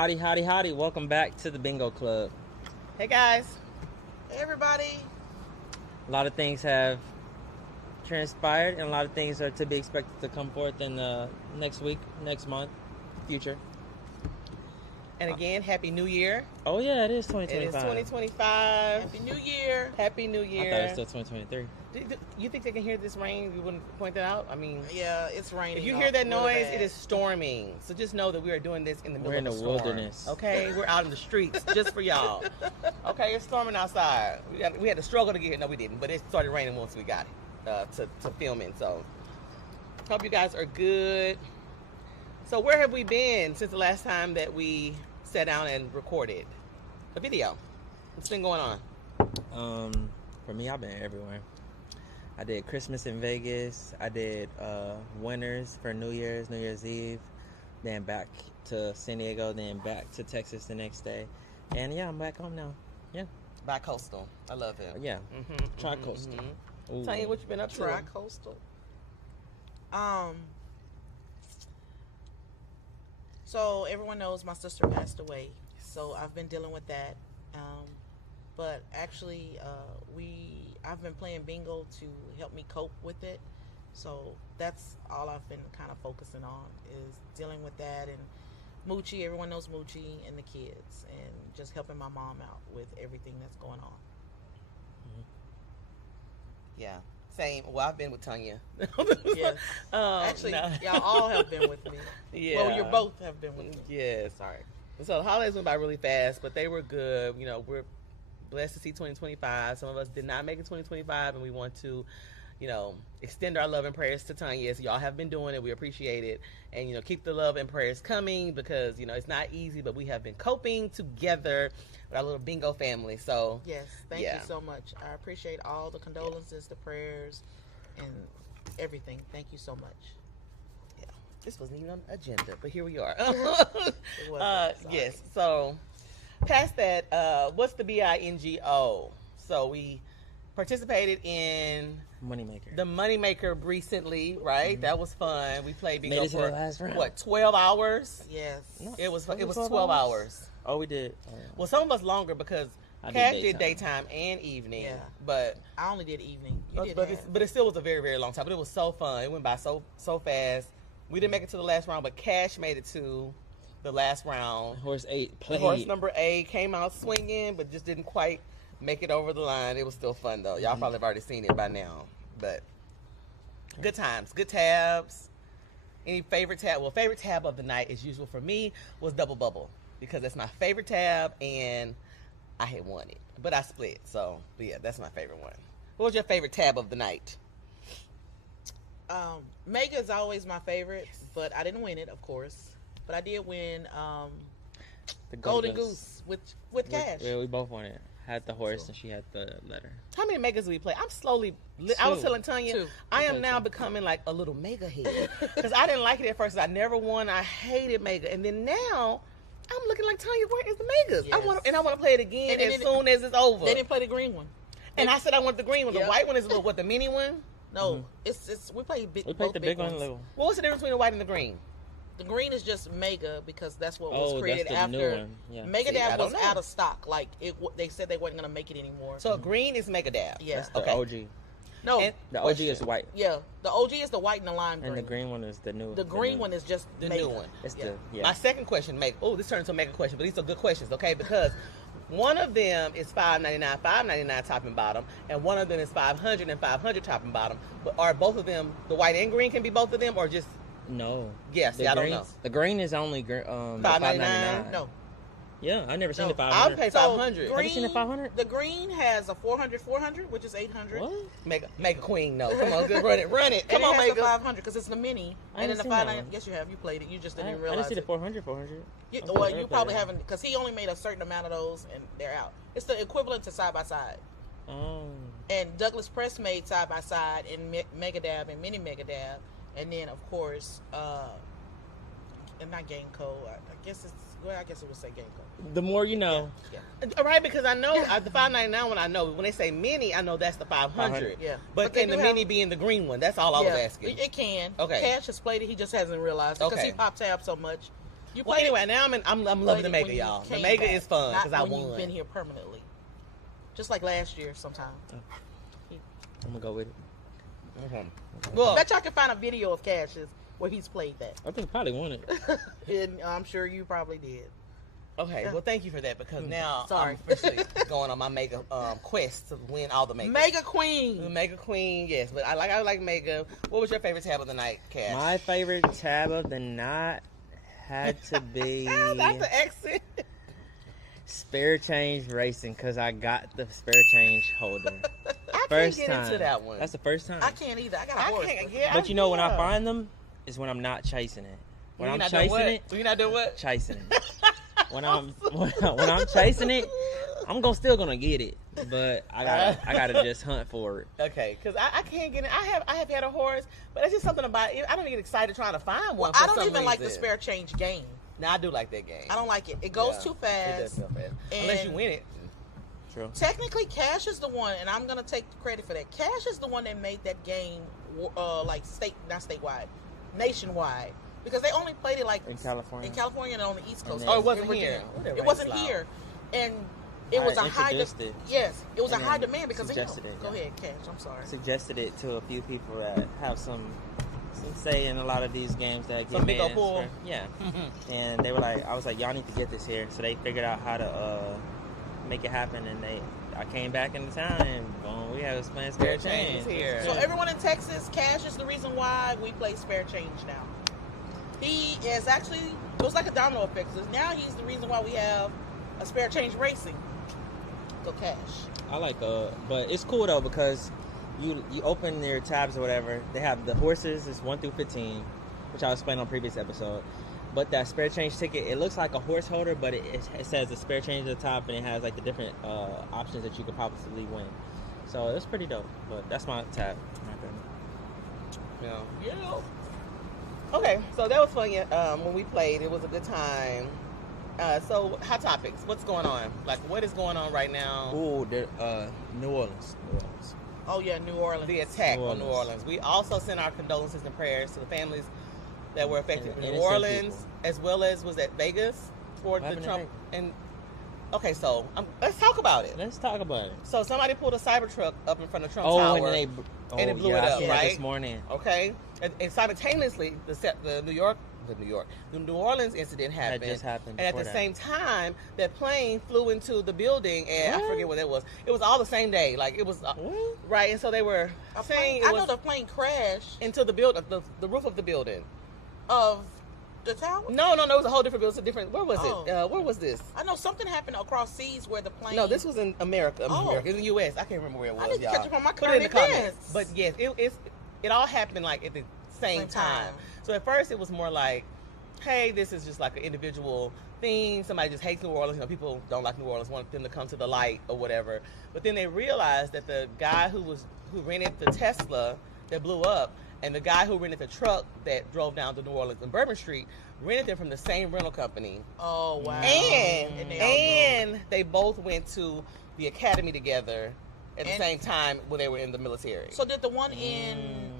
Howdy, howdy, howdy. Welcome back to the Bingo Club. Hey guys. Hey everybody. A lot of things have transpired and a lot of things are to be expected to come forth in the next week, next month, future. And again, Happy New Year. Oh yeah, it is It 2025. is 2025. Happy New Year. Happy New I thought Year. it was still 2023. You think they can hear this rain? You wouldn't point that out? I mean, Yeah, it's raining. if you hear that really noise, bad. it is storming. So just know that we are doing this in the middle We're in of a the storm. wilderness. Okay? We're out in the streets just for y'all. Okay? It's storming outside. We had to struggle to get here. No, we didn't. But it started raining once we got it to film in. So hope you guys are good. So where have we been since the last time that we sat down and recorded a video? What's been going on? For me, I've been everywhere. I did Christmas in Vegas. I did Winters for New Year's Eve. Then back to San Diego. Then back to Texas the next day. And yeah, I'm back home now. Yeah. Bi-coastal. I love it. Yeah. Mm-hmm, Tri-coastal. Ooh. Tonya, what you been up to? Tri-coastal. So everyone knows my sister passed away. So I've been dealing with that. But actually, I've been playing bingo to help me cope with it. So that's all I've been kind of focusing on is dealing with that and Moochie. Everyone knows Moochie and the kids, and just helping my mom out with everything that's going on. Yeah. Same. Well, I've been with Tonya. Yes. Actually, no. y'all all have been with me. Yeah. Well, you both have been with me. Yes. Sorry. So the holidays went by really fast, but they were good. You know, we're blessed to see 2025. Some of us did not make it 2025, and we want to, you know, extend our love and prayers to Tonya. So y'all have been doing it. We appreciate it. And, you know, keep the love and prayers coming because, you know, it's not easy, but we have been coping together with our little bingo family. So, Yes, thank you so much. I appreciate all the condolences, the prayers, and everything. Thank you so much. yeah, this wasn't even on the agenda, but here we are. It wasn't. Sorry. Yes. So, past that, what's the BINGO? So we participated in Moneymaker. the Moneymaker recently, right? Mm-hmm. That was fun. We played bingo Made it to for the last round. what, 12 hours? Yes. No. It was 12 12 hours. Oh, we did. Well, some of us longer because I Cash did did daytime and evening. Yeah. But I only did evening. You did half. but it still was a very, very long time. But it was so fun. It went by so fast. We didn't make it to the last round, but Cash made it to the last round. Horse 8 played. Horse number 8 came out swinging, but just didn't quite make it over the line. It was still fun, though. Y'all probably have already seen it by now. But good times, good tabs. Any favorite tab? Well, favorite tab of the night, as usual for me, was Double Bubble. Because that's my favorite tab, and I had won it. But I split, so, but yeah, that's my favorite one. What was your favorite tab of the night? Mega is always my favorite, but I didn't win it, of course. But I did win The Golden Goose with Cash. We both won it. Had the horse and she had the letter. How many megas did we play? I'm slowly. I was telling Tonya, Two. I am now becoming like a little mega head because I didn't like it at first. I never won. I hated mega, and then now I'm looking like Tonya. Where is the megas? Yes. I want to play it again And as soon as it's over. They didn't play the green one. And I said I want the green one. The Yep. white one is the mini one. No, it's we played big. We played both the big one. ones. Little. Well, what's the difference between the white and the green? The green is just Mega because that's what Oh, was created that's the new after. one. Yeah. Mega See, I Dab don't was know. out of stock. Like they said they weren't gonna make it anymore. So green is mega dab. Yeah. The Okay. OG. No, And- The OG is white. yeah, the OG is the white and the lime green. And the green one is the new. The green new. one is just The Mega. new one. It's Yeah. My second question, this turned into a mega question, but these are good questions, okay? Because one of them is $5.99 top and bottom, and one of them is $500 top and bottom. But are both of them the white and green can be both of them, or just No. yes? The I don't green- know. The green is only $5.99. No, Yeah, I never seen No, the I'll 500. pay so 500. green. Have you seen the 500? The green has a 400, which is 800. What? Mega queen, no. Come on, good, run it. Come And on, it has the Mega. 500 because it's the mini. I And haven't then the seen that 599. one. Yes, you have. You played it. You just I didn't didn't realize see the it. 400. You, I'm well, sorry, you probably player. haven't because he only made a certain amount of those and they're out. It's the equivalent to side by side. Oh. And Douglas Press made side by side and Mega Dab and Mini Mega Dab, and then of course, and not Gameco. I guess it's I guess it would say Gameco. The more you know. Yeah. Right, because I know the $5.99 one. I know when they say mini, I know that's the 500. Yeah. But they can the do mini have- be in the green one? That's all I was asking. It can. Okay. Cash has played it. He just hasn't realized it because Okay. he pop tab so much. You Well, played anyway, now I'm loving played the it mega, when you y'all. The came mega back, is fun not because I when won. You've been here permanently, just like last year sometime. I'm gonna go with it. Mm-hmm. I Well, bet y'all can find a video of Cash's where he's played that. I think I probably won it. And I'm sure you probably did. okay. Well, thank you for that because now Sorry. I'm officially going on my mega quest to win all the megas. Mega The Queen. Mega Queen, yes, but I like Mega. What was your favorite tab of the night, Cash? My favorite tab of the night had to be That's the exit. spare change racing because I got the spare change holder. I First can't get time. into that one. That's the first time. I can't either. I got a I horse. can't get. But you know when I find them is when I'm not chasing it. When I'm chasing it, you not doing what? chasing it. When I'm chasing it, I'm still gonna get it. But I gotta just hunt for it. Okay, because I can't get it. I have had a horse, but it's just something about it. I don't get excited trying to find one. Well, for I don't some even like the reason. spare change game. Now I do like that game. I don't like it. It goes Yeah, too It does fast. feel fast. And Unless you win it. True. Technically, Cash is the one, and I'm gonna take credit for that. Cash is the one that made that game, like not statewide, nationwide, because they only played it like In California. and on the East Coast. then- Oh, it in wasn't Virginia. here. Whatever, It wasn't it's loud. here, and it was I a high. introduced it. Yes, it was a And high then demand because of him. suggested it, Go yeah. ahead, Cash. I'm sorry. Suggested it to a few people that have some say in a lot of these games that get Some big old bans pool. for- yeah. And they were like, I was like, y'all need to get this here. So they figured out how to make it happen, and I came back into town, and boom, we was playing spare Spare change change here. So everyone in Texas, Cash is the reason why we play spare change now. He is actually, it was like a domino effect. So now he's the reason why we have a spare change racing. So Cash. I like but it's cool though because you open their tabs or whatever. They have the horses is 1 through 15, which I was explaining on previous episode. But that spare change ticket, it looks like a horse holder, but it says the spare change at the top, and it has like the different options that you could possibly win. So it's pretty dope. But that's my tab. Yeah. Okay, so that was fun. When we played, it was a good time. So hot topics. What's going on? Like, what is going on right now? Ooh, New Orleans. Oh yeah, New Orleans. The attack New on New Orleans. Orleans. We also send our condolences and prayers to the families that were affected in New Innocent Orleans, people. as well as was at Vegas for What the happened in Trump. And okay, so let's talk about it. Let's talk about it. So somebody pulled a Cybertruck up in front of Trump Oh, Tower. and it blew yeah, it I up, seen that right? this morning. Okay, and simultaneously, the New Orleans incident happened. That just happened. And at the before same time, that plane flew into the building, and I What? forget what it was. It was all the same day. Like, it was, What? right, and so they were saying I it know was the plane crashed into the building, the roof of the building. of the tower. No, it was a whole different building. It's a different, where was Oh. it? Where was this? I know something happened across seas where the plane. No, this was in America. Oh. America. In the U.S. I can't remember where it was, I need to y'all. catch up on my Put it in the current comments. events. But yes, it all happened like at the same time. So at first it was more like, hey, this is just like an individual thing. Somebody just hates New Orleans. You know, people don't like New Orleans, want them to come to the light or whatever. But then they realized that the guy who rented the Tesla that blew up and the guy who rented the truck that drove down to New Orleans and Bourbon Street rented them from the same rental company. Oh wow. And they both went to the academy together at the And- same time when they were in the military. So did the one in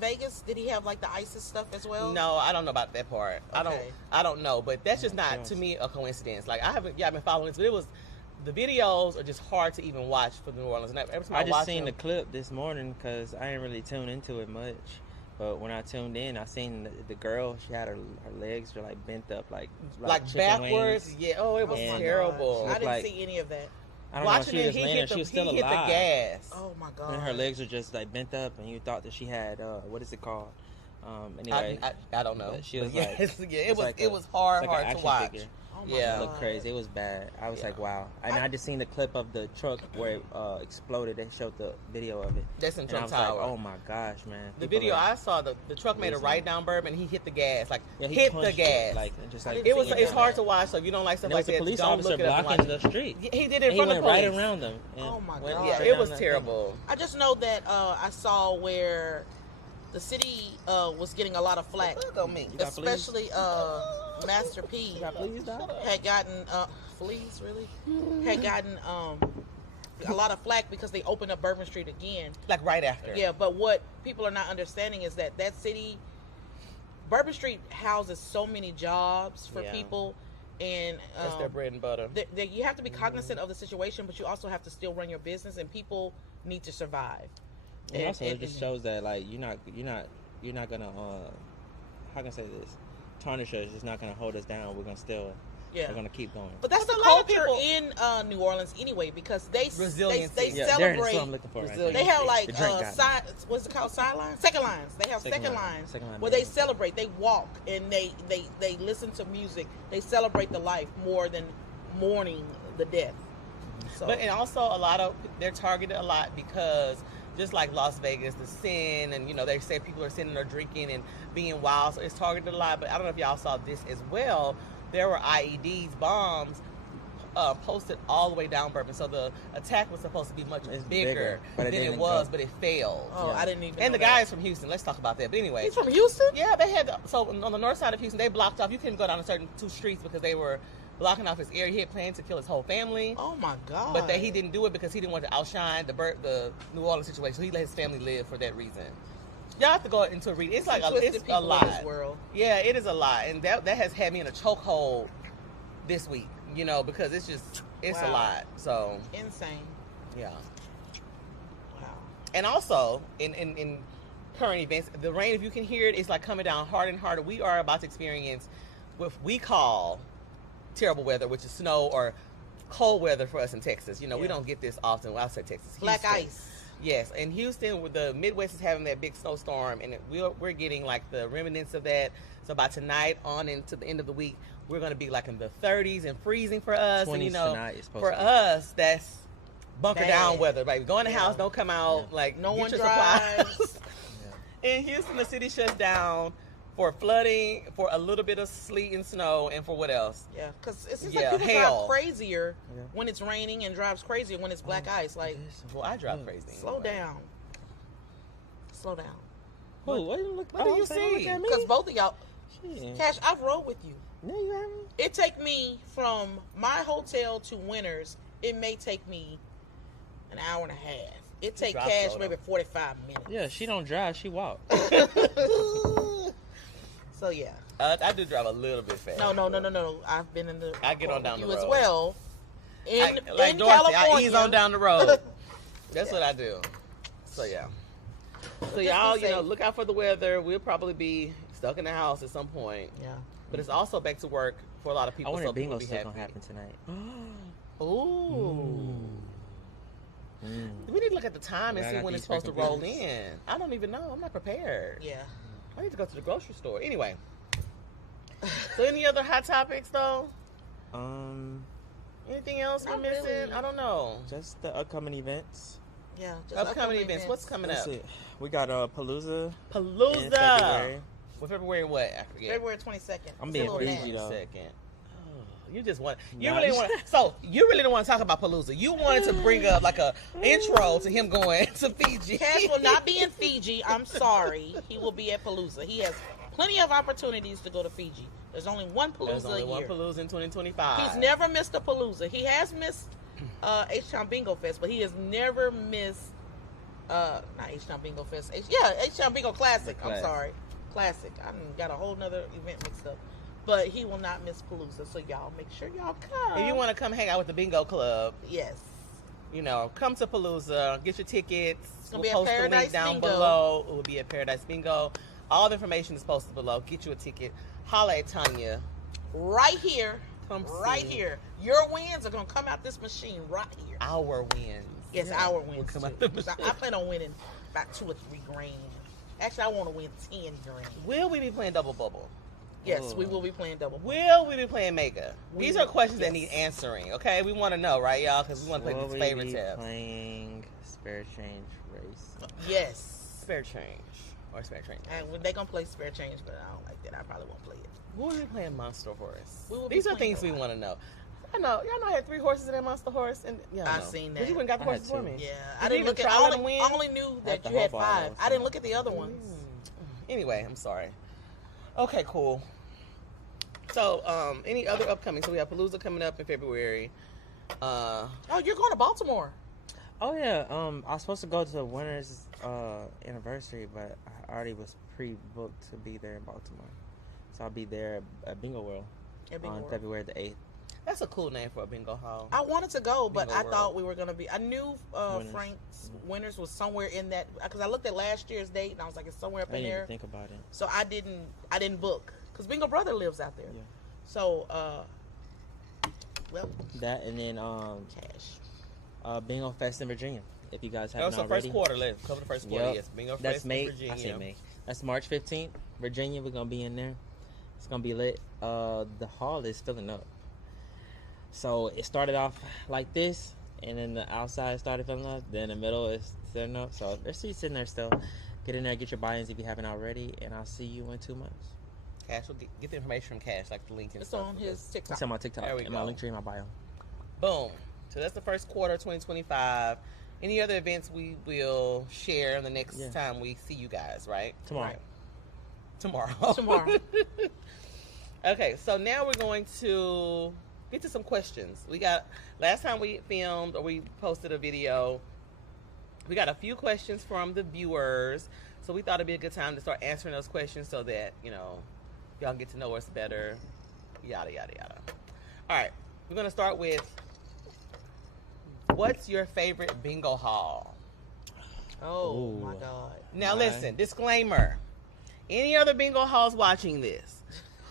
Vegas? Did he have like the ISIS stuff as well? No, I don't know about that part. Okay. I don't know, but that's just Oh, not gosh. to me a coincidence. Like I've been following this, but the videos are just hard to even watch for New Orleans. And every time I watch just seen them, the clip this morning because I didn't really tune into it much. But when I tuned in, I seen the girl. She had her legs were like bent up, like chicken backwards. wings. Yeah. Oh, it was Oh my terrible. gosh. I didn't Like- see any of that. I don't know if Watching she it, was he laying or hit she was the still alive. gas. Oh my god. And her legs were just like bent up, and you thought that she had what is it called? Anyway, I don't know. But she was But like- yes, yeah, it's like it was hard like an to action watch. figure. Oh my Yeah. It looked crazy. It was bad. I was Yeah. like, wow. And I just seen the clip of the truck where it exploded. They showed the video of it. That's in And I Trump was Tower. like, oh my gosh, man. The People video are- I saw, the truck made a losing right it. down Bourbon. He hit the gas, like Yeah, he hit the punched it, gas. like just I like didn't see It's it. hard to watch. So if you don't like stuff And it like was the that, police don't officer look it up and blocking watch the it. street. He did it in And he front went of the right police. around them. and Oh my went God. Yeah, straight it down was that terrible. I just know that I saw where the city was getting a lot of flack, Look on me. You got fleas? especially Master P thing. You got fleas, dog? had gotten fleas really had gotten a lot of flack because they opened up Bourbon Street again. Like right after. Yeah, but what people are not understanding is that city Bourbon Street houses so many jobs for Yeah. people, and That's their bread and butter. you have to be cognizant of the situation, but you also have to still run your business, and people need to survive. And also, it just shows that like you're not gonna how can I say this? Tarnish us. It's not gonna hold us down. We're gonna keep going. But that's But the a lot of culture people- in New Orleans anyway, because they Resiliency. Yeah, there it is. celebrate. What I'm looking for. Right Resilience. there. They have like The drink got side, what's it called? Sidelines, second lines. They have Second second line. lines Second line where they music. celebrate. They walk and they listen to music. They celebrate the life more than mourning the death. So, But and also they're targeted a lot because just like Las Vegas, the sin, and they say people are sinning or drinking and being wild, so it's targeted a lot. But I don't know if y'all saw this as well. There were IEDs, bombs, posted all the way down Bourbon. So the attack was supposed to be much bigger but it than it didn't was, go. but it failed. oh, Yeah. I didn't even. And know the guy is from Houston. Let's talk about that. But anyway, He's from Houston. yeah, they had so on the north side of Houston, they blocked off. You couldn't go down a certain 2 streets because they were blocking off his area. He had planned to kill his whole family. Oh my God! But that he didn't do it because he didn't want to outshine the New Orleans situation. So he let his family live for that reason. Y'all have to go into a read. It's like Twisted it's people a in lot. this world. Yeah, it is a lot, and that has had me in a chokehold this week. Because it's a Wow. lot. So Insane. yeah, Wow. and also in current events, the rain, if you can hear it, is like coming down harder and harder. We are about to experience what we call terrible weather, which is snow or cold weather for us in Texas. We don't get this often. Well, I say Texas. Black Houston. ice. Yes, in Houston, the Midwest is having that big snowstorm, and we're getting like the remnants of that. So by tonight on into the end of the week, we're going to be like in the 30s and freezing for us. 20s And tonight is supposed for to be. us, that's bunker Bad. down weather. Like go in the Yeah. house, don't come out. Yeah. Like No get one your drives. supplies. In Houston, the city shuts down for flooding, for a little bit of sleet and snow, and for what else? Yeah, because it seems Yeah, like people hell. drive crazier Yeah. when it's raining and drives crazier when it's black ice. Like, Well, I drive crazy. slow anyway. down. Slow down. Who? What do you look? What do you I'm saying, see? Look at me. Because both of y'all, Shit. Cash, I've rode with you. No, you haven't. It take me from my hotel to Winners. It may take me an hour and a half. It take drive Cash slow, maybe 45 minutes. Yeah, she don't drive. She walk. So yeah. I do drive a little bit fast. No. I've been in the. I get on car down with the you road. as well. In Like in Dorothy, California, I ease on down the road. That's Yeah. what I do. So yeah. So just be y'all, safe. look out for the weather. We'll probably be stuck in the house at some point. Yeah. But it's also back to work for a lot of people. I wonder so if people bingo's be still happy. gonna happen tonight. Ooh. We need to look at the time and Yeah, I see got when these it's supposed to freaking roll bills. in. I don't even know. I'm not prepared. Yeah. I need to go to the grocery store. Anyway. So any other hot topics though? Anything else we're Not missing? really. I don't know. Just the upcoming events. Yeah. Just Upcoming events. What's coming Let's up? see. We got Palooza in Palooza. February. Well, February what? I forget. February 22nd. I'm It's being a little bougie, nasty. though. Second. You just want. You Nah. really want. So you really don't want to talk about Palooza. You wanted to bring up like a intro to him going to Fiji. Cash will not be in Fiji. I'm sorry. He will be at Palooza. He has plenty of opportunities to go to Fiji. There's only one There's Palooza only a one year. Palooza in 2025. He's never missed a Palooza. He has missed H-Town Bingo Fest, but he has never missed not H-Town Bingo Fest. H-Town Bingo Classic. I'm Classic. sorry. Classic. I done got a whole nother event mixed up. But he will not miss Palooza, so y'all make sure y'all come. If you want to come hang out with the Bingo Club, Yes. come to Palooza, get your tickets. gonna We'll be at post the link Paradise down Bingo. below. It will be at Paradise Bingo. All the information is posted below. Get you a ticket. Holla at Tonya. Right here. Come Right see here. Your wins are going to come out this machine right here. our wins. Yes, Yeah. our We'll wins. come Too. out the 'Cause machine. I plan on winning about 2 or 3 grand. Actually, I want to win 10 grand. Will we be playing Double Bubble? Yes, we will be playing double. Will we be playing Mega? We These will, are questions that yes. need answering. Okay, we want to know, right, y'all? Because we want to play Will these we favorite be tabs. playing spare change race? Yes. Spare change or spare change. And they're going to play spare change, but I don't like that. I probably won't play it. Will we be playing Monster Horse? We will be These are playing things a we lot. want to know. I know. Y'all know I had 3 horses in that Monster Horse, and yeah, I've seen that. But you went and got the I had horses for 2. me. Yeah, Did I you didn't even look at try I let only, them win? I only knew that the you had whole 5. bottle, I didn't look at the other ones. Anyway, I'm sorry. Okay, cool. So, any other upcoming? So we have Palooza coming up in February. Oh, you're going to Baltimore. Oh yeah. I was supposed to go to the winner's anniversary, but I already was pre-booked to be there in Baltimore, so I'll be there at Bingo World At Bingo on World. February the 8th. That's a cool name for a bingo hall. I wanted to go, but Bingo I World. thought we were gonna be. I knew Winners. Frank's Winners was somewhere in that because I looked at last year's date and I was like, it's somewhere up I in didn't even there. think about it. So I didn't book because Bingo Brother lives out there. Yeah. So well, That and then cash. Bingo Fest in Virginia. If you guys That haven't was the already. first quarter. Let's cover the first quarter. Yep. Yes, Bingo That's Fest May. in Virginia. I say May. That's March 15th. Virginia, we're gonna be in there. It's gonna be lit. The hall is filling up. So it started off like this, and then the outside started filling up. Then the middle is filling up. So there's seats in there still. Get in there, get your buy-ins if you haven't already, and I'll see you in 2 months. Cash will get the information from Cash, like the link and It's stuff. on his TikTok. It's on my TikTok There we and my go. link tree in my bio. Boom. So that's the first quarter of 2025. Any other events we will share the next time we see you guys, right? Tomorrow. Right. Tomorrow. Tomorrow. Okay, so now we're going to get to some questions. We got, last time we filmed or we posted a video, we got a few questions from the viewers. So we thought it'd be a good time to start answering those questions so that, y'all can get to know us better. Yada, yada, yada. All right, we're going to start with, what's your favorite bingo hall? Oh Ooh. my God. Now Right. listen, disclaimer. Any other bingo halls watching this,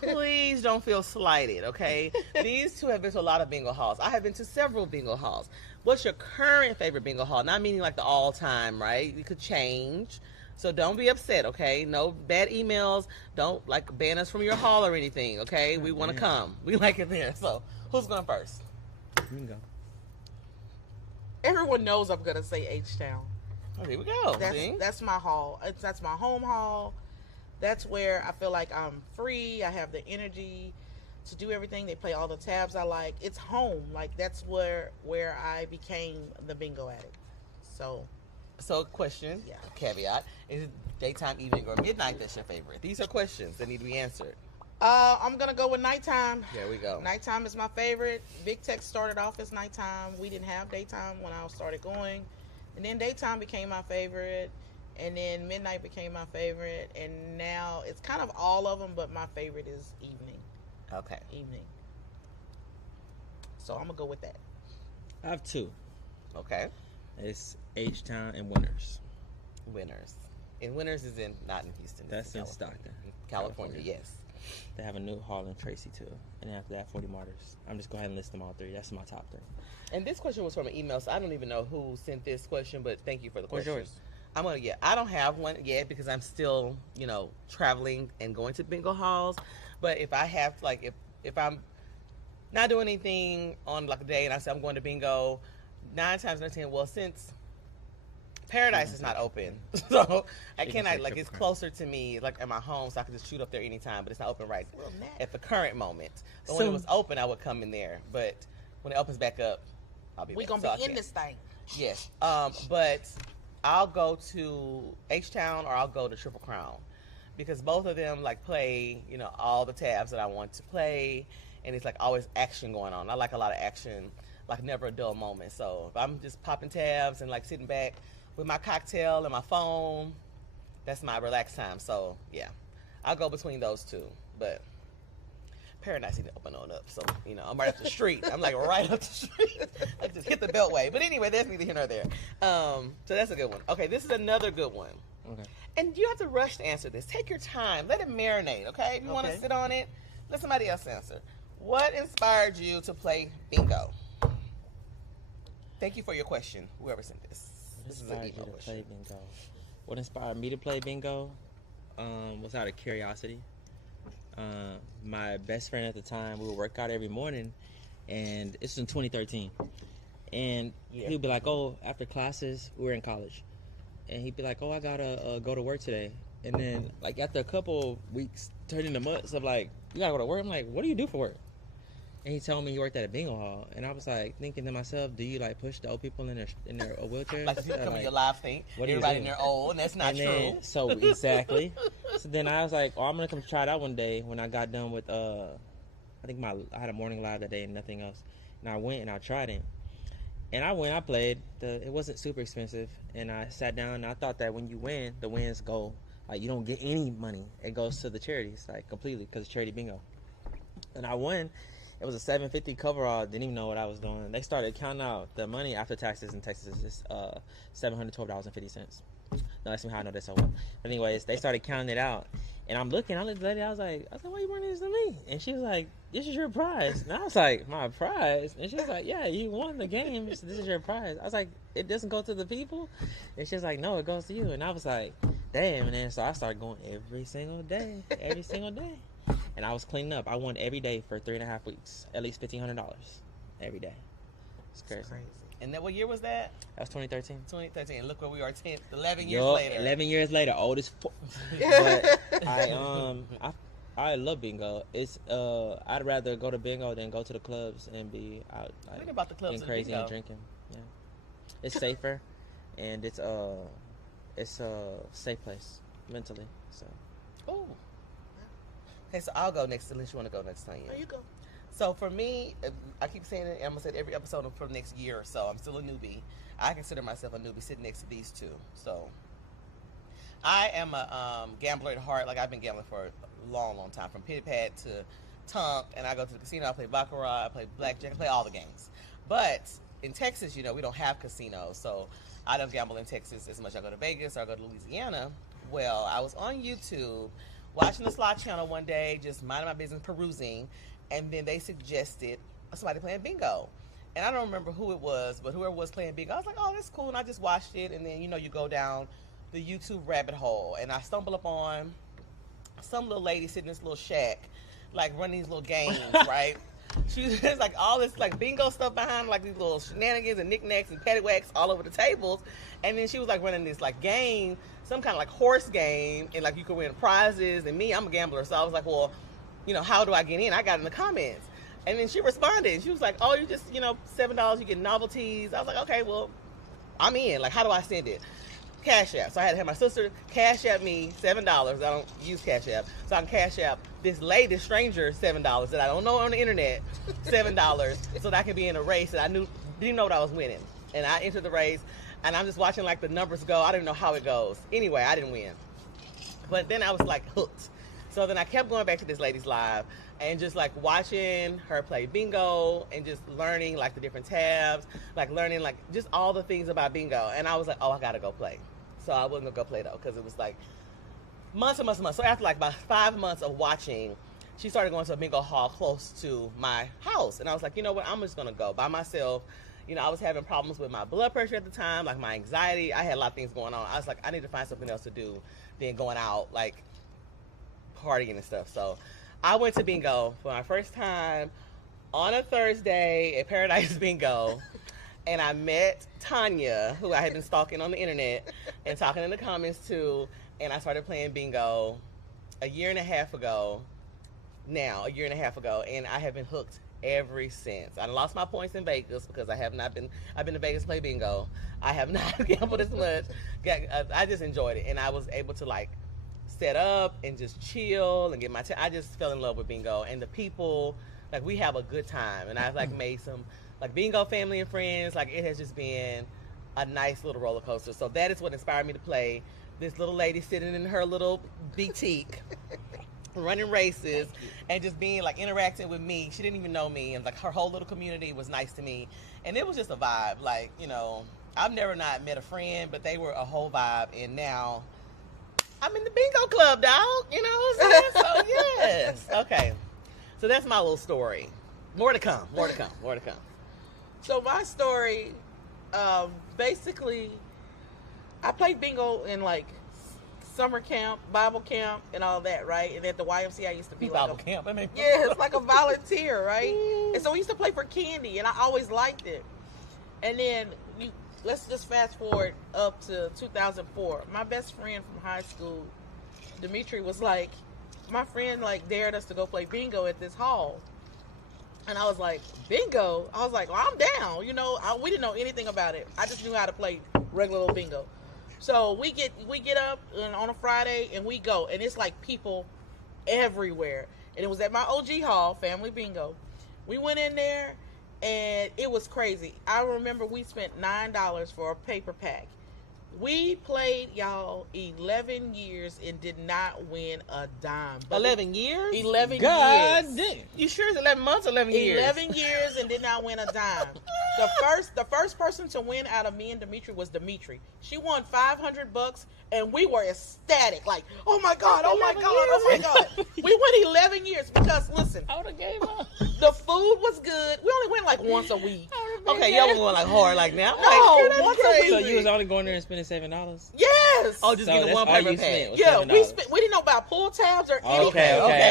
please don't feel slighted, okay? These two have been to a lot of bingo halls. I have been to several bingo halls. What's your current favorite bingo hall? Not meaning like the all-time, right? It could change. So don't be upset, okay? No bad emails. Don't ban us from your hall or anything, okay? We want to come. We like it there. So who's going first? You can go. Everyone knows I'm gonna say H Town. Oh, here we go. See? That's my hall. That's my home hall. That's where I feel like I'm free. I have the energy to do everything. They play all the tabs I like. It's home. Like that's where I became the bingo addict. So question, Yeah. caveat, is it daytime, evening, or midnight that's your favorite? These are questions that need to be answered. I'm gonna go with nighttime. There we go. Nighttime is my favorite. Big Tech started off as nighttime. We didn't have daytime when I started going, and then daytime became my favorite, and then midnight became my favorite, and now it's kind of all of them, but my favorite is evening. Okay. Evening. So I'm gonna go with that. I have 2. Okay. It's H-Town and Winners. Winners. And Winners is not in Houston. it's That's in California. Stockton. California, yes. They have a new hall in Tracy too, and after that, 40 Martyrs. I'm just go ahead and list them all 3. That's my top 3. And this question was from an email, so I don't even know who sent this question, but thank you for the What's question. yours? I don't have one yet because I'm still, traveling and going to bingo halls. But if I have, if I'm not doing anything on a day and I say I'm going to bingo, 9 times out of 10, well, since Paradise is not open, so I You can cannot, say it's Triple Crown. closer to me, at my home, so I can just shoot up there anytime, but it's not open right Well, Nat. at the current moment. But when it So- was open, I would come in there. But when it opens back up, I'll be We back. gonna So I be in can't. this thing. Yes. But I'll go to H-Town or I'll go to Triple Crown because both of them play, all the tabs that I want to play, and it's always action going on. I like a lot of action, never a dull moment. So if I'm just popping tabs and sitting back with my cocktail and my phone, that's my relaxed time. So yeah, I'll go between those two. But Paradise need to open on up. So, I'm right up the street. I'm right up the street. I just hit the beltway. But anyway, that's neither here nor there. So that's a good one. Okay, this is another good one. Okay. And you have to rush to answer this. Take your time. Let it marinate, okay? If you want to Okay. sit on it, let somebody else answer. What inspired you to play bingo? Thank you for your question, whoever sent this. This is an Inspired you email to question. play bingo. What inspired me to play bingo was out of curiosity. My best friend at the time, we would work out every morning, and this was in 2013. And Yeah. he'd be like, "Oh, after classes, we were in college," and he'd be like, "Oh, I gotta go to work today." And then, after a couple of weeks, turned into months of "You gotta go to work." I'm like, "What do you do for work?" And he told me he worked at a bingo hall, and I was thinking to myself, "Do you push the old people in their wheelchairs?" You come in your live thing. what do you Everybody do? in there old, and that's not And true. then, so exactly. So then I was like, "Oh, I'm gonna come try it out one day." When I got done with, I think I had a morning live that day and nothing else, and I went and I tried it, and I played. It wasn't super expensive, and I sat down and I thought that when you win, the wins go Like you don't get any money. It goes to the charities, like completely, because it's charity bingo. And I won. It was a $750 coverall. Didn't even know what I was doing. They started counting out the money after taxes in Texas. It's $712.50. Don't ask me how I know that so well. But anyways, they started counting it out, and I'm looking. I looked at the lady. I was like, why you bringing this to me? And she was like, this is your prize. And I was like, my prize? And she was like, yeah, you won the game. So this is your prize. I was like, it doesn't go to the people? And she was like, no, it goes to you. And I was like, damn. And then so I started going every single day. And I was cleaning up. I won every day for 3.5 weeks, at least $1,500 every day. It's crazy. And then what year was that? That was 2013. 2013. Look where we are 11 years Yup, later. 11 years later, old as fuck. But I love bingo. It's I'd rather go to bingo than go to the clubs and be out like What about the clubs being crazy and drinking. Yeah, it's safer, and it's a safe place mentally. So. Oh. Okay, so I'll go next unless you want to go next time. There you go. So for me, I keep saying it, I'm going to say it every episode for the next year or so. I'm still a newbie. I consider myself a newbie sitting next to these two. So I am a gambler at heart. Like I've been gambling for a long, long time. From Pity Pat to Tunk. And I go to the casino. I play Baccarat. I play Blackjack. I play all the games. But in Texas, we don't have casinos. So I don't gamble in Texas as much as I go to Vegas or I go to Louisiana. Well, I was on YouTube watching the slot channel one day, just minding my business, perusing. And then they suggested somebody playing bingo. And I don't remember who it was, but whoever was playing bingo, I was like, oh, that's cool. And I just watched it. And then, you go down the YouTube rabbit hole. And I stumble upon some little lady sitting in this little shack, like running these little games, right? She was like all this like bingo stuff behind, like these little shenanigans and knickknacks and paddywhacks all over the tables. And then she was like running this like game, some kind of like horse game. And like you could win prizes. And me, I'm a gambler. So I was like, well, how do I get in? I got in the comments. And then she responded. She was like, oh, you just, $7, you get novelties. I was like, okay, well, I'm in. Like, how do I send it? Cash App. So I had to have my sister Cash App me $7. I don't use Cash App. So I can Cash App this lady, stranger, $7 that I don't know on the internet, $7, so that I can be in a race that I didn't know what I was winning. And I entered the race, and I'm just watching, like, the numbers go. I don't know how it goes. Anyway, I didn't win. But then I was, like, hooked. So then I kept going back to this lady's live and just like watching her play bingo and just learning like the different tabs, like learning like just all the things about bingo. And I was like, oh, I gotta go play. So I wasn't gonna go play though, because it was like months and months and months. So after like about 5 months of watching, she started going to a bingo hall close to my house. And I was like, you know what, I'm just gonna go by myself. I was having problems with my blood pressure at the time, like my anxiety. I had a lot of things going on. I was like, I need to find something else to do than going out like partying and stuff. So I went to bingo for my first time on a Thursday at Paradise Bingo, and I met Tonya, who I had been stalking on the internet and talking in the comments to, and I started playing bingo a year and a half ago, and I have been hooked ever since. I lost my points in Vegas because I've been to Vegas to play bingo. I have not gambled as much. I just enjoyed it, and I was able to like set up and just chill and get my I just fell in love with bingo and the people. Like we have a good time, and I've like made some like bingo family and friends. Like it has just been a nice little roller coaster. So that is what inspired me to play. This little lady sitting in her little boutique running races and just being like interacting with me. She didn't even know me, and like her whole little community was nice to me, and it was just a vibe. Like I've never not met a friend, but they were a whole vibe. And now I'm in the bingo club, dog. You know what I'm saying? So, yes. Okay. So, that's my little story. More to come. So, my story, basically, I played bingo in, like, summer camp, Bible camp, and all that, right? And at the YMCA, I used to be Bible camp. Yeah, it's like a volunteer, right? And so, we used to play for candy, and I always liked it. And then, let's just fast forward up to 2004. My best friend from high school, Dimitri, was like, my friend like dared us to go play bingo at this hall. And I was like, bingo? I was like, well, I'm down. We didn't know anything about it. I just knew how to play regular little bingo. So we get up on a Friday and we go. And it's like people everywhere. And it was at my OG hall, Family Bingo. We went in there. And it was crazy. I remember we spent $9 for a paper pack. We played, y'all, 11 years and did not win a dime. But 11 years? 11 God years. damn. You sure it's 11 months or 11 years? 11 years and did not win a dime. The first person to win out of me and Dimitri was Dimitri. She won $500, and we were ecstatic. Like, oh my God, oh my God, oh my God. We went 11 years because, listen, I would have gave up. the food was good. We only went like once a week. Okay, y'all were going like hard like now. No, Like, once a crazy. week. So you was only going there and spending $7? Yes. Oh, just So get the that's one all paper you spent pad. was Yeah, $7. we didn't know about pull tabs or anything. Okay. Okay.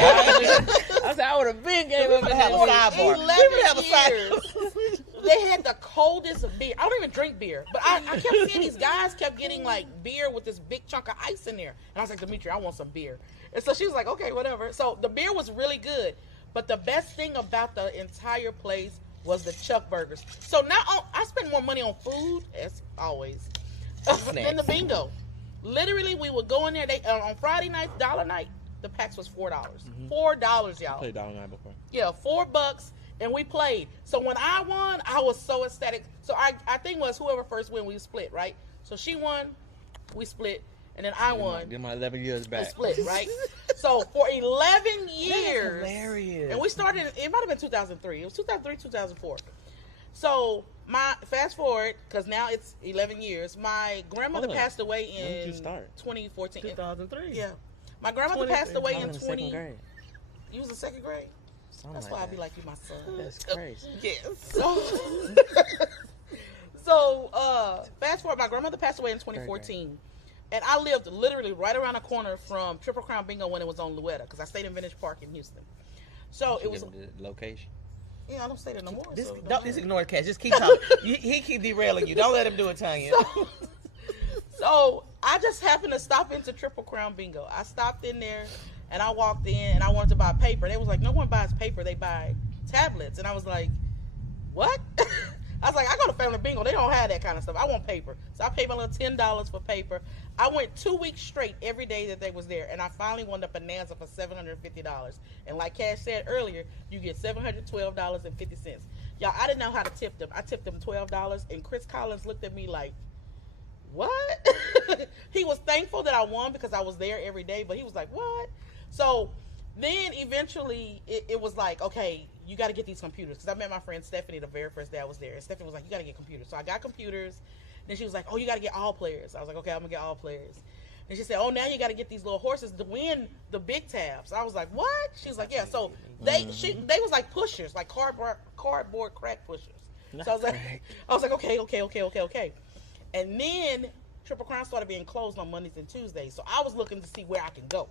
I said I would have been gave up. would have a sidebar. 11 We would have a years. They had the coldest beer. I don't even drink beer, but I kept seeing these guys kept getting like beer with this big chunk of ice in there, and I was like, Dimitri, I want some beer. And so she was like, okay, whatever. So the beer was really good, but the best thing about the entire place was the Chuck burgers. So now I spend more money on food as always than the bingo. Literally, we would go in there. They on Friday night, dollar night. The packs was $4. $4, y'all. Played $1 before. Yeah, $4, and we played. So when I won, I was so ecstatic. So I think was whoever first win, we split, right? So she won, we split, and then I won. Get my 11 years We back. split, right? So for 11 years, hilarious. and we started. It might have been 2003. It was 2003, 2004. So my fast forward, because now it's 11 years. My grandmother Hold on. passed away When did you in start? 2014. 2003. Yeah, my grandmother passed away I was in in the 20. second grade. You was in second grade. Something That's like why I that. be like you, my son. That's crazy. Yes. So fast forward, my grandmother passed away in 2014, and I lived literally right around the corner from Triple Crown Bingo when it was on Louetta, because I stayed in Vintage Park in Houston. So it was, Give him the location. yeah, I don't stay there no more. This, so don't don't matter. just ignore the catch. Just keep talking. He keep derailing you. Don't let him do it, Tonya. So I just happened to stop into Triple Crown Bingo. I stopped in there and I walked in and I wanted to buy paper. They was like, no one buys paper, they buy tablets. And I was like, what? I was like, I go to Family Bingo, they don't have that kind of stuff. I want paper. So I paid my little $10 for paper. I went 2 weeks straight every day that they was there, and I finally won the bonanza for $750. And like Cash said earlier, you get $712.50. Y'all, I didn't know how to tip them. I tipped them $12, and Chris Collins looked at me like, what? He was thankful that I won because I was there every day, but he was like, what? So then eventually it was like, okay, you got to get these computers, because I met my friend Stephanie the very first day I was there, and Stephanie was like, you got to get computers. So I got computers. Then she was like, oh, you got to get all players. I was like, okay, I'm gonna get all players. And she said, oh, now you got to get these little horses to win the big tabs. I was like, what? She was like, yeah. So they was like pushers, like cardboard crack pushers. So I was like, okay. And then Triple Crown started being closed on Mondays and Tuesdays. So I was looking to see where I can go.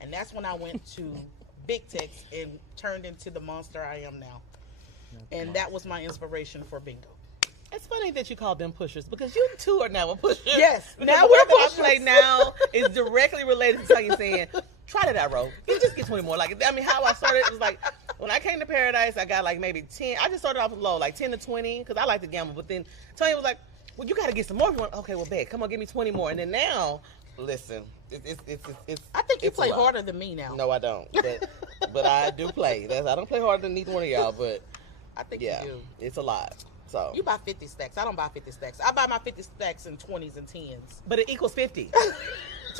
And that's when I went to Big Tex and turned into the monster I am now. And that was my inspiration for bingo. It's funny that you called them pushers, because you two are now a pusher. Yes, Because now the we're work that pushers. I play now is directly related to Tonya saying, try that out, Ro. You just get 20 more. Like, I mean, how I started, it was like, when I came to Paradise, I got like maybe 10. I just started off low, like 10 to 20, because I like to gamble. But then Tonya was like, well, you got to get some more if you want. Okay, well, bet. Come on, give me 20 more. And then now, listen, it's I think you it's a play lot. harder than me now. No, I don't. But I do play. I don't play harder than either one of y'all, but I think yeah, you do. it's a lot. So, You buy 50 stacks. I don't buy 50 stacks. I buy my 50 stacks in 20s and 10s. but it equals 50.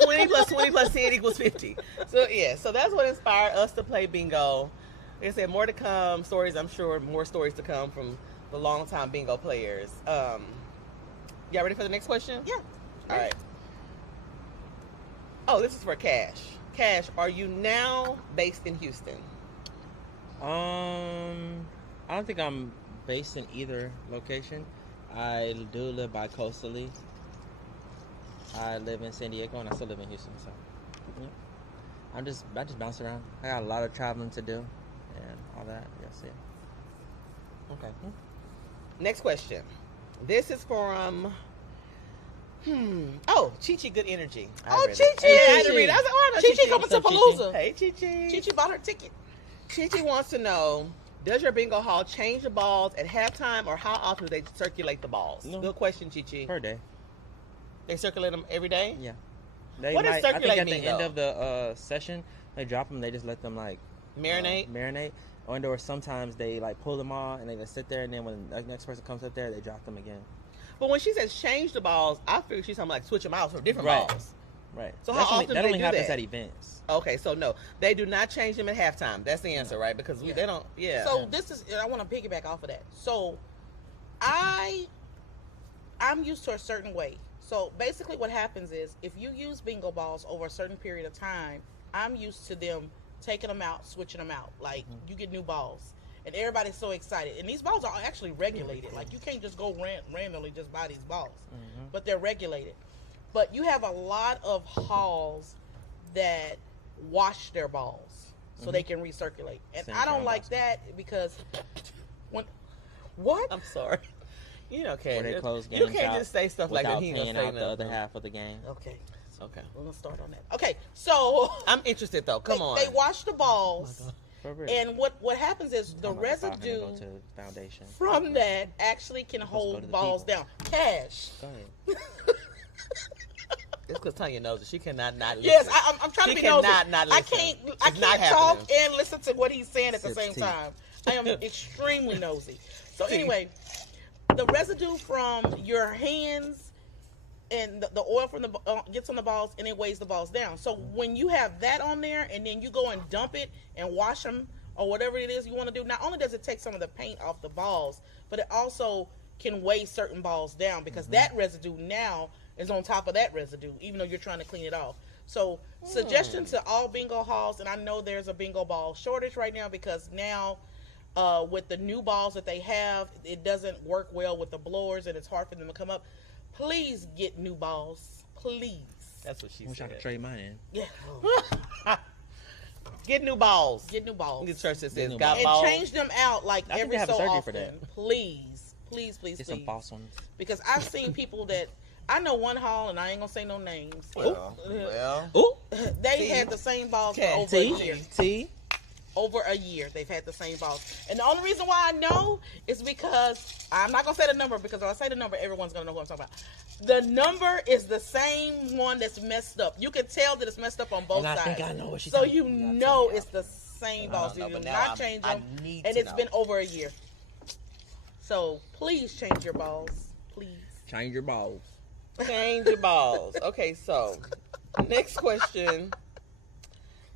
20 plus 20 plus 10 equals 50. So yeah, so that's what inspired us to play bingo. Like I said, more to come. Stories, I'm sure, more stories to come from the longtime bingo players. Y'all ready for the next question? Yeah. All right. Oh, this is for Cash. Cash, are you now based in Houston? I don't think I'm based in either location. I do live bi coastally. I live in San Diego and I still live in Houston. So, yeah. I just bounce around. I got a lot of traveling to do and all that. Yes, yeah. Okay. Next question. This is from. Oh, Chi-Chi Good Energy. Oh, read it. Chi-Chi. Yeah, I had to read it. I was like, oh, I know Chi-Chi coming to What's up, Palooza. Hey, Chi-Chi. Chi-Chi bought her ticket. Chi-Chi wants to know, does your bingo hall change the balls at halftime, or how often do they circulate the balls? No. Good question, Chi-Chi. Per day. They circulate them every day? Yeah. They What does I think circulate at the mean, end though? of the session, they drop them. They just let them like Marinate? marinate. Or sometimes they like pull them all and they just sit there, and then when the next person comes up there, they drop them again. But when she says change the balls, I figure she's talking like switch them out for different Right. balls. Right. So That's how only, often that do they only do happens that? at events. Okay, so no, they do not change them at halftime. That's the answer, right? Because Yeah. they don't. Yeah. So this is, and I want to piggyback off of that. So I'm used to a certain way. So basically, what happens is if you use bingo balls over a certain period of time, I'm used to them taking them out, switching them out. Like you get new balls, and everybody's so excited. And these balls are actually regulated. Like you can't just go randomly just buy these balls, but they're regulated. But you have a lot of halls that wash their balls so they can recirculate, and Same I don't thing like about that because when what I'm sorry. You know, Where they can't. close You games can't out just say stuff like that. without He ain't gonna paying say out the nothing. other half of the game. okay. Okay. We're gonna start on that. Okay, so I'm interested though. Come on. they wash the balls, For real. and what happens is the I'm about to find him residue and go to foundation. from that actually can to go to hold the balls people. down. Cash. Go ahead. It's because Tonya knows that she cannot not listen. Yes, I'm trying She to be nosy. cannot not I listen. can't It's not talk happening. and listen to what he's saying at the same 16. time. I am extremely nosy. So anyway, the residue from your hands and the oil from the gets on the balls and it weighs the balls down. So when you have that on there and then you go and dump it and wash them or whatever it is you want to do, not only does it take some of the paint off the balls, but it also can weigh certain balls down because that residue now is on top of that residue, even though you're trying to clean it off. So suggestion to all bingo halls, and I know there's a bingo ball shortage right now because now with the new balls that they have, it doesn't work well with the blowers and it's hard for them to come up. Please get new balls, please. That's what she I wish I said. could trade mine in. Yeah, Get new balls. get new balls Get church that says new got and balls. change them out like I think every they have a so surgery often. for that. Please, please, please, Get some please. false ones. Because I've seen people that I know one hall, and I ain't gonna say no names. Well, Ooh. They See? had the same balls for Okay. over a T. year. T. Over a year, they've had the same balls. And the only reason why I know is because I'm not gonna say the number because if I say the number, everyone's gonna know who I'm talking about. The number is the same one that's messed up. You can tell that it's messed up on both And I sides. think I know what she's So talking you about. know it's the same balls. know, You but do now not change I them. need And to it's know. been over a year. So please change your balls. Please. Change your balls. Change your balls. Okay, so next question.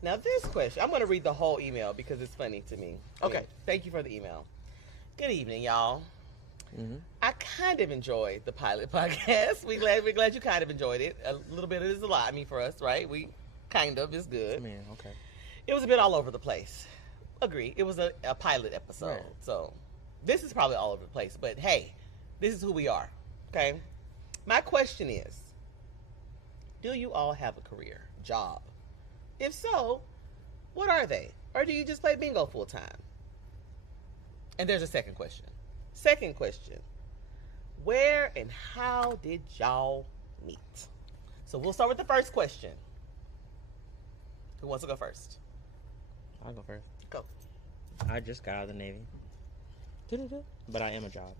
Now this question, I'm going to read the whole email because it's funny to me. Okay. Thank you for the email. Good evening, y'all. Mm-hmm. I kind of enjoyed the pilot podcast. We're glad you kind of enjoyed it. A little bit is a lot. I mean, for us, right? We kind of is good. Man, okay. It was a bit all over the place. Agree. It was a pilot episode. Right. So this is probably all over the place. But hey, this is who we are. Okay? My question is, do you all have a career, job? If so, what are they? Or do you just play bingo full time? And there's a second question. Second question, where and how did y'all meet? So we'll start with the first question. Who wants to go first? I'll go first. Go. I just got out of the Navy. Doo-doo-doo. But I am a job.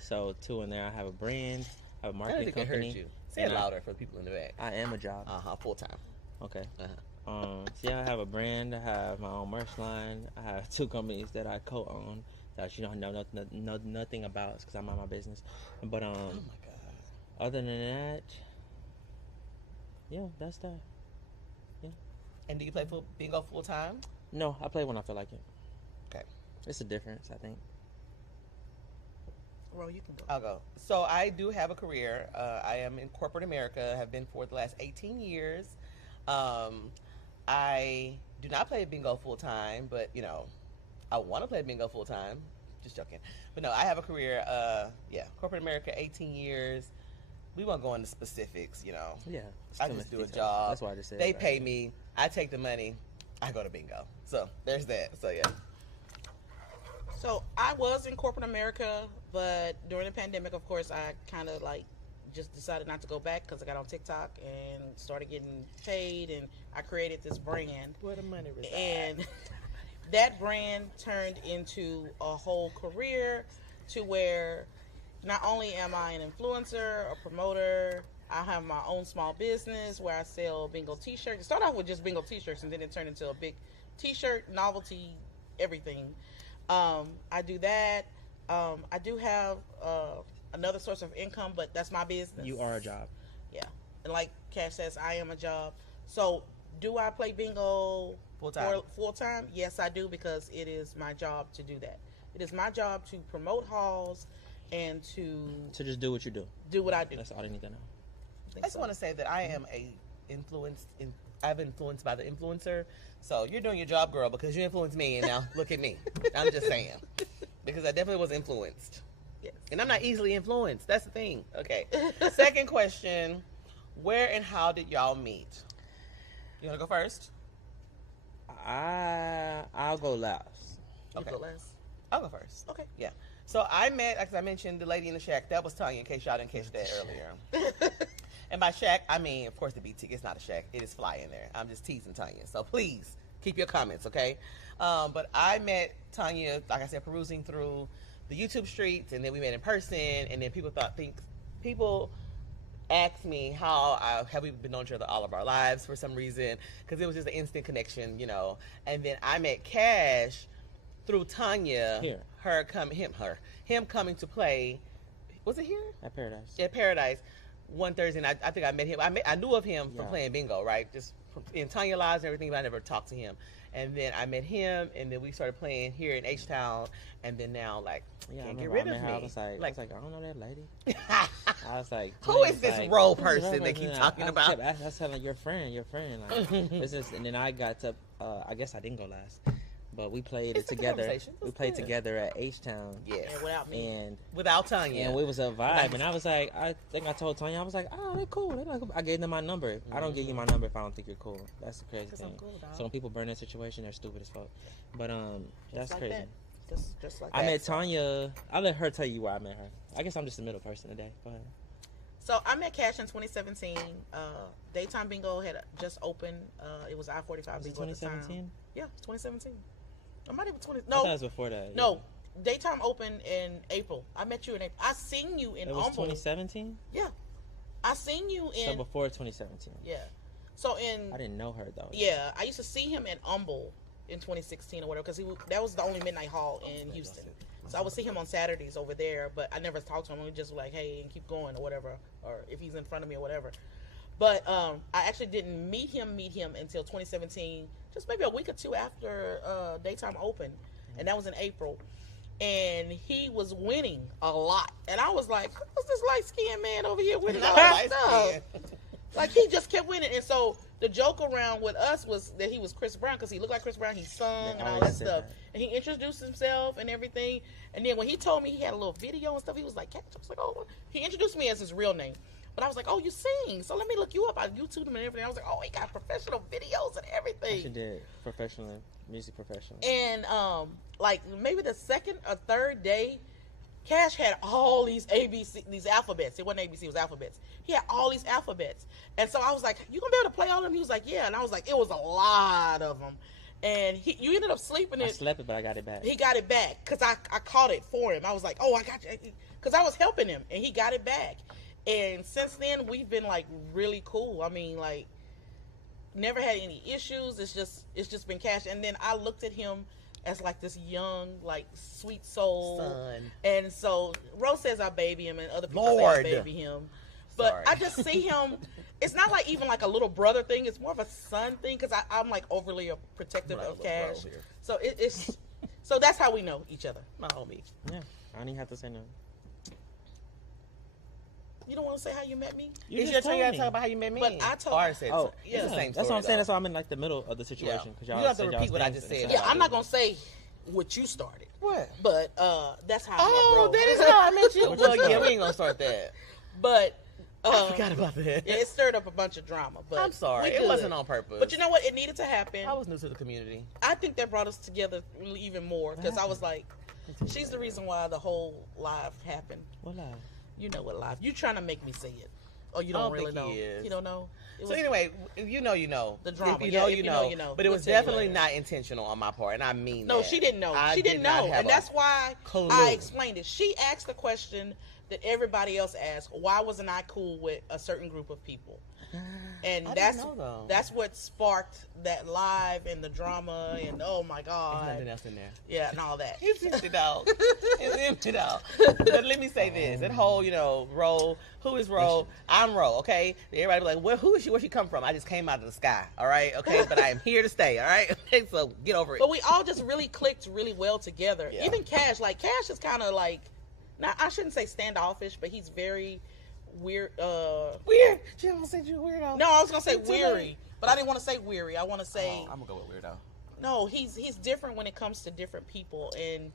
So, two in there. I have a brand, I have a I don't marketing think I heard company. you. Say it and louder for the people in the back. I am a job. Full time. Okay. Uh-huh. So yeah, I have a brand. I have my own merch line. I have two companies that I co-own that you don't know nothing about because I'm on my business. But Oh my God. other than that, yeah, that's that. And do you play bingo full time? No, I play when I feel like it. Okay. It's a difference, I think. Ro, you can go. I'll go. So I do have a career. I am in corporate America. Have been for the last 18 years. I do not play bingo full time, but you know, I want to play bingo full time. Just joking. But no, I have a career. Corporate America, 18 years. We won't go into specifics. You know, Yeah. it's I too just much do a details. job. That's why I just said They that. pay me. I take the money. I go to bingo. So there's that. So yeah. So I was in corporate America, but during the pandemic, of course, I kind of like just decided not to go back because I got on TikTok and started getting paid, and I created this brand. Where the money resides. And that brand turned into a whole career to where not only am I an influencer, a promoter, I have my own small business where I sell bingo t-shirts. It started off with just bingo t-shirts and then it turned into a big t-shirt, novelty, everything. I do that. I do have another source of income, but that's my business. You are a job. Yeah. And like Cash says, I am a job. So do I play bingo full time? Yes, I do, because it is my job to do that. It is my job to promote halls and to just do what you do. Do what I do. That's all they need to know. I just want to say that I am I've influenced by the influencer. So you're doing your job, girl, because you influenced me, and now look at me. I'm just saying, because I definitely was influenced. Yes. And I'm not easily influenced. That's the thing. Okay. Second question: where and how did y'all meet? You want to go first? I'll go last. Okay. You go last. I'll go first. Okay. Yeah. So I met, as I mentioned, the lady in the shack. That was Tonya, in case y'all didn't catch that earlier. And by shack, I mean, of course, the BT. It's not a shack. It is fly in there. I'm just teasing Tonya. So please keep your comments, okay? But I met Tonya, like I said, perusing through the YouTube streets, and then we met in person. And then people asked me how have we been known each other all of our lives for some reason, because it was just an instant connection, you know. And then I met Cash through Tonya. Here. Him coming to play. Was it here? At Paradise. At Paradise. One Thursday, and I think I met him. I knew of him from playing bingo, right? Just in Tonya Lives and everything, but I never talked to him. And then I met him, and then we started playing here in H-Town, and then now, like, can't get rid of me. I was like, I don't know that lady. I was like, who is this role person they keep talking about? I was telling your friend. Like, and then I got to, I guess I didn't go last. But we played it together. We played together at H-Town. Yes. And without me. And without Tonya. And it was a vibe. And I was like, I think I told Tonya, I was like, oh, they're cool. I gave them my number. Mm-hmm. I don't give you my number if I don't think you're cool. That's the crazy thing. Cool, so when people burn that situation, they're stupid as fuck. But that's like crazy. That. Just like I that. met Tonya. I'll let her tell you why I met her. I guess I'm just the middle person today. Go ahead. So I met Cash in 2017. Daytime Bingo had just opened. It was I-45 Bingo at the time. 2017? Yeah, 2017. I might even 20. I No, thought it was before that. No, Daytime opened in April. I met you in April. I seen you in It was Humble. 2017? Yeah, I seen you in. So before 2017. Yeah, so I didn't know her though. Yeah, I used to see him in Humble in 2016 or whatever, because that was the only midnight hall in Houston. So I would see him on Saturdays over there, but I never talked to him. We just like, hey, and keep going or whatever, or if he's in front of me or whatever. But I actually didn't meet him until 2017, just maybe a week or two after Daytime opened, and that was in April. And he was winning a lot, and I was like, "Who's this light-skinned man over here winning all that stuff?" Like, he just kept winning. And so the joke around with us was that he was Chris Brown, because he looked like Chris Brown. He sung and all that stuff, and he introduced himself and everything. And then when he told me he had a little video and stuff, he was like, "Catch." I was like, "Oh," he introduced me as his real name. But I was like, "Oh, you sing, so let me look you up." I YouTubed him and everything. I was like, "Oh, he got professional videos and everything." She did music professional. And like maybe the second or third day, Cash had all these these alphabets. It wasn't ABC, it was alphabets. He had all these alphabets, and so I was like, "You gonna be able to play all of them?" He was like, "Yeah," and I was like, "It was a lot of them." And you ended up sleeping it. I slept it, but I got it back. He got it back because I caught it for him. I was like, "Oh, I got you," because I was helping him, and he got it back. And since then, we've been like really cool. I mean, like, never had any issues. It's just been Cash. And then I looked at him as like this young, like, sweet soul. Son. And so Rose says I baby him, and other people say I baby him. But Sorry. I just see him. It's not like even like a little brother thing. It's more of a son thing, because I'm like overly protective of Cash. So it's so that's how we know each other. My homie. Yeah, I don't even have to say no. You don't want to say how you met me? It's your turn. You gotta talk about how you met me. But I told. Or said Oh, yeah. it's the same story. That's what I'm saying. though. That's why I'm in like the middle of the situation. Yeah. Because You y'all don't have to said repeat what I things just and said. Yeah, I'm not gonna say what you started. What? But that's how. Oh, I met that is Rose. how I met you. What Well, you yeah, said? we ain't gonna start that. But I forgot about that. it stirred up a bunch of drama. But I'm sorry. we It good. wasn't on purpose. But you know what? It needed to happen. I was new to the community. I think that brought us together really even more, because I was like, she's the reason why the whole live happened. What live? You know what live? You trying to make me say it? Oh, you I don't don't really think know? he is. You don't know? It So was- anyway, you know. The drama. If you Yeah, know, if you you know. know, you know. But it We'll was tell you definitely later. not intentional on my part, and I mean No, that. she didn't know. I She didn't did not know, have and a that's why clue. I explained it. She asked the question that everybody else asked, why wasn't I cool with a certain group of people? And I that's didn't know, though. that's what sparked that live and the drama and oh my There's god, nothing else in there. yeah, and all that. It's empty, dog. It's empty, dog. But let me say this: that whole, Ro. Who is Ro? I'm Ro. Okay. Everybody be like, well, who is she? Where she come from? I just came out of the sky. All right. Okay. But I am here to stay. All right. Okay. So get over it. But we all just really clicked really well together. Yeah. Even Cash, like Cash is kind of like, now I shouldn't say standoffish, but he's very weird. Weird. She almost said you a weirdo. No, I was gonna say Too weary, late. but I didn't want to say weary. I want to say I'm gonna go with weirdo. no. He's different when it comes to different people, and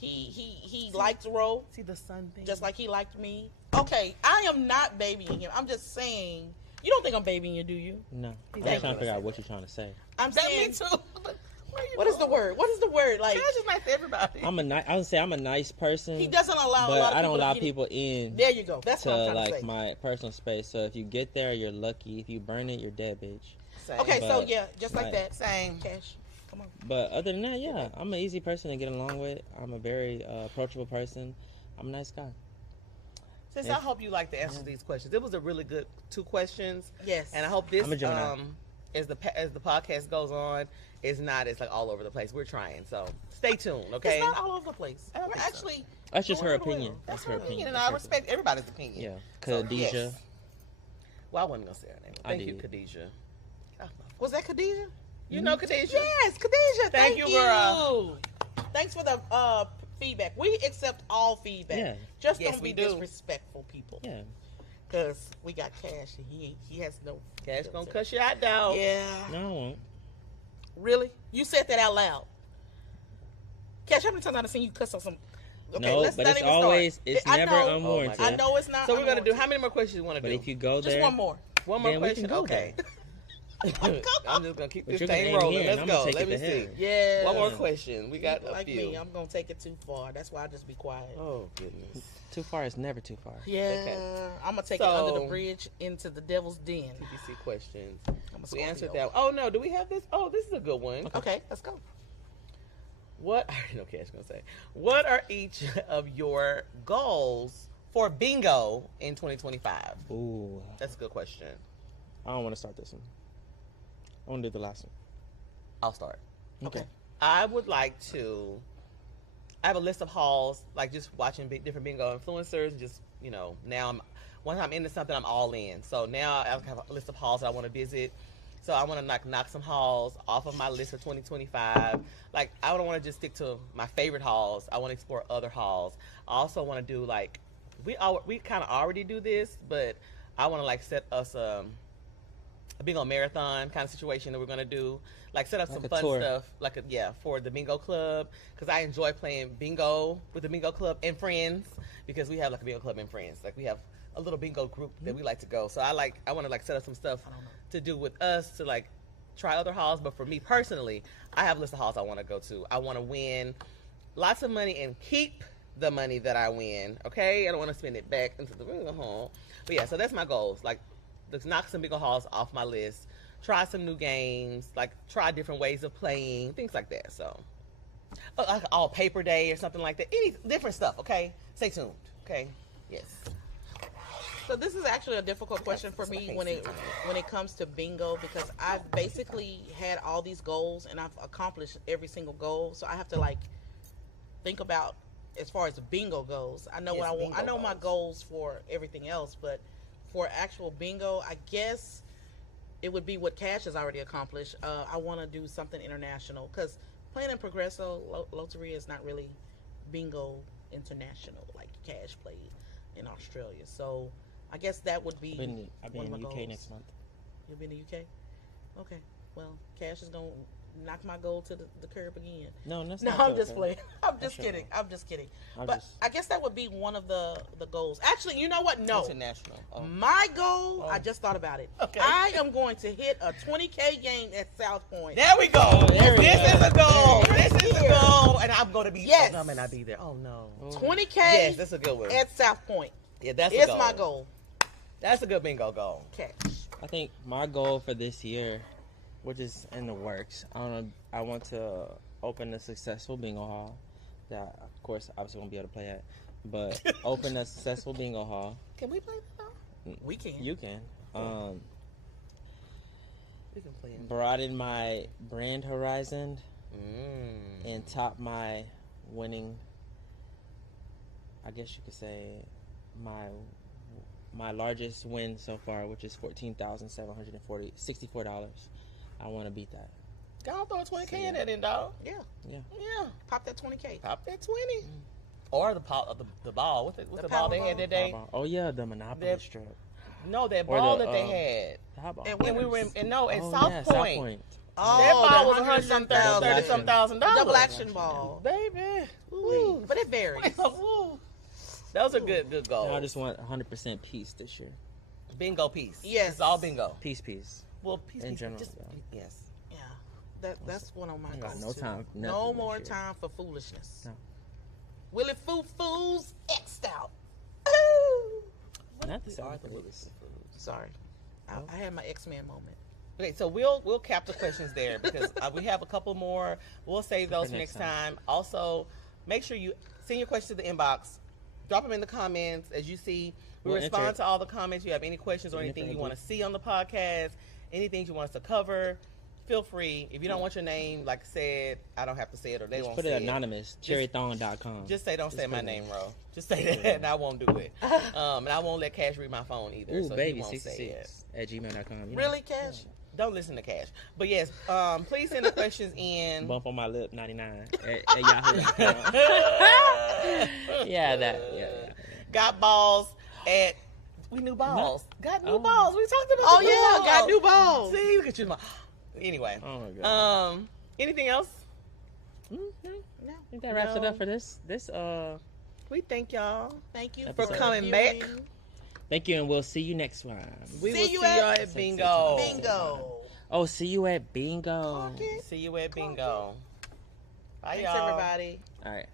he liked Ro See the sun thing? just like he liked me. Okay, I am not babying him. I'm just saying. You don't think I'm babying you, do you? No. I'm He's just trying to gonna figure out say what that. you're trying to say. I'm That saying. me too. But where you What is the going? word? What is the word? Like Cash is nice to everybody. I would say I'm a nice person. he doesn't allow a but lot of I don't people allow to people in There you go. That's to what I'm trying to like say. my personal space. So if you get there, you're lucky. If you burn it, you're dead, bitch. Same. Okay, so But, yeah, just like like, that. Same. Cash, come on. But other than that, yeah, I'm an easy person to get along with. I'm a very approachable person. I'm a nice guy. Sis, Yeah. I hope you like the answers to these questions. It was a really good 2 questions. Yes. And I hope this, I'm a Gemini. as the podcast goes on, it's like all over the place. We're trying, so stay tuned, okay? It's not all over the place. I don't We're think so. actually. That's just her going really opinion. well. That's her opinion. And That's I her respect everybody's opinion. opinion. Yeah. So, Khadijah. yes. Well, I wasn't gonna say her name. I Thank you, did. Khadijah. Oh, Was that Khadijah? you know Khadijah? Yes, Khadijah. Thank you, girl. Thanks for the feedback. We accept all feedback. Yeah. Just Yes, don't we be do. disrespectful, people. Yeah. Because we got Cash and he has no. Cash gonna cuss you out, dog. Yeah. No, I won't. Really? You said that out loud. Cash, how many times I've seen you cuss on some? Okay, No, let's but not it's even always, start. it's I never know, unwarranted. God. I know it's not. So we're gonna do. unwarranted. How many more questions you want to But do? if you go Just there, one more. One more then we question. can go Okay. there. I'm just gonna keep But this you're gonna thing aim rolling. here, Let's and I'm go. gonna take Let me it to see. him. Yeah. One more question. We got a like few. me, I'm gonna take it too far. That's why I just be quiet. Oh goodness. Too far is never too far. Yeah, Okay. I'm gonna take it under So- the bridge into the devil's den. TBC questions. I'm a We Scorpio. answered that. Oh no, do we have this? Oh, this is a good one. Okay, let's go. What? I already know Cash gonna say. What are each of your goals for bingo in 2025? Ooh, That's a good question. I don't want to start this one. I want to do the last one. I'll start. Okay. I would like to. I have a list of hauls, like just watching different bingo influencers. Just now once I'm into something, I'm all in. So now I have a list of hauls that I want to visit. So I want to knock some hauls off of my list for 2025. Like I don't want to just stick to my favorite hauls. I want to explore other hauls. I also want to do like we kind of already do this, but I want to like set us a bingo marathon kind of situation that we're gonna do. Like set up Like some a fun tour. stuff, for the bingo club, because I enjoy playing bingo with the bingo club and friends, because we have like a bingo club and friends. Like we have a little bingo group that we like to go. So I want to like set up some stuff to do with us to like try other halls. But for me personally, I have a list of halls I want to go to. I want to win lots of money and keep the money that I win. Okay, I don't want to spend it back into the bingo hall. But yeah, so that's my goals. Like, let's knock some bingo halls off my list. Try some new games, like try different ways of playing, things like that. So, like all paper day or something like that. Any different stuff. Okay, stay tuned. Okay, yes. So this is actually a difficult question for me when it comes to bingo, because I've basically had all these goals and I've accomplished every single goal. So I have to like think about as far as the bingo goes. I know Yes, what I want. I bingo know my goals. goals for everything else, but for actual bingo, I guess it would be what Cash has already accomplished. I want to do something international, because playing in Progresso Loteria is not really bingo international like Cash played in Australia. So I guess that would be I'll be one in of the my UK goals. next month. You'll be in the UK? Okay. Well, Cash is going to knock my goal to the curb again. No, that's No, not I'm fair, just man. playing. I'm just That's kidding. fair. I'm just kidding. I'll But just- I guess that would be one of the goals. Actually, you know what? No. International. Oh. My goal, Oh. I just thought about it. Okay. I am going to hit a 20K game at South Point. There we go. There we This go. is a goal. There This it is a is. goal, and I'm going to be. Yes. Oh, no, I may not be there. Oh no. 20K Yes, that's a good one. at South Point. Yeah, that's a It's goal. my goal. That's a good bingo goal. Cash. I think my goal for this year, which is in the works, I want to open a successful bingo hall that, of course, obviously won't be able to play at. but opened a successful bingo hall. Can we play that now? We can. You can. We can play it. Broaden my brand horizon Mm. and top my winning. I guess you could say my largest win so far, which is $14,764. I want to beat that. Go on, throw a 20K in that, dog. Yeah. Yeah. Yeah. Pop that 20K. Pop that 20. Or the ball. What's the The ball they Powerball? had that day? Oh yeah, the Monopoly That- strip. No, that Or ball the, that they had. Powerball. And And we were in, Winners. and no, at Oh, South yeah, Point. Oh, That ball the was $130,000. $130,000. Double action ball. Baby. Ooh, but it varies. Woo. Those are good goals. I just want 100% peace this year. Bingo piece. Yes. It's all bingo. Peace. Well, piece In piece, general, just, yeah. yes. Yeah. That's one of my I got goals. no too. time for No nothing more this year. time for foolishness. No. Willie Foo-Foo's X'd out. Not the We same are the place. Willis. Sorry. I had my X-Men moment. Okay, so we'll cap the questions there because we have a couple more. We'll save those for next time. Also, make sure you send your questions to the inbox. Drop them in the comments. As you see, we We'll respond enter- to all the comments. You have any questions or anything you want to see on the podcast, anything you want us to cover, feel free. If you don't want your name, like I said, I don't have to say it or they Just won't put say it anonymous. Cherrython.com. Just say, don't say my put it. name, Ro. Just say that, and I won't do it. And I won't let Cash read my phone either, Ooh, so baby, he won't say it. 66@gmail.com. You know. Really, Cash? Don't listen to Cash. But yes, please send the questions in. Bump on my lip 99 at Yahoo. Yeah. Got balls at. We knew balls. Got new Oh. balls. We talked about Oh, the new yeah, balls. got new balls. See, look at you. Anyway. Oh my god. Anything else? No. No. I think that wraps it No. up for this. We thank y'all. Thank you For coming back. viewing. Thank you, and we'll see you next time. We See will you see y'all at- at bingo. Bingo. Oh, see you at bingo. Okay. See you at bingo. Bye, Thanks, y'all. everybody. All right.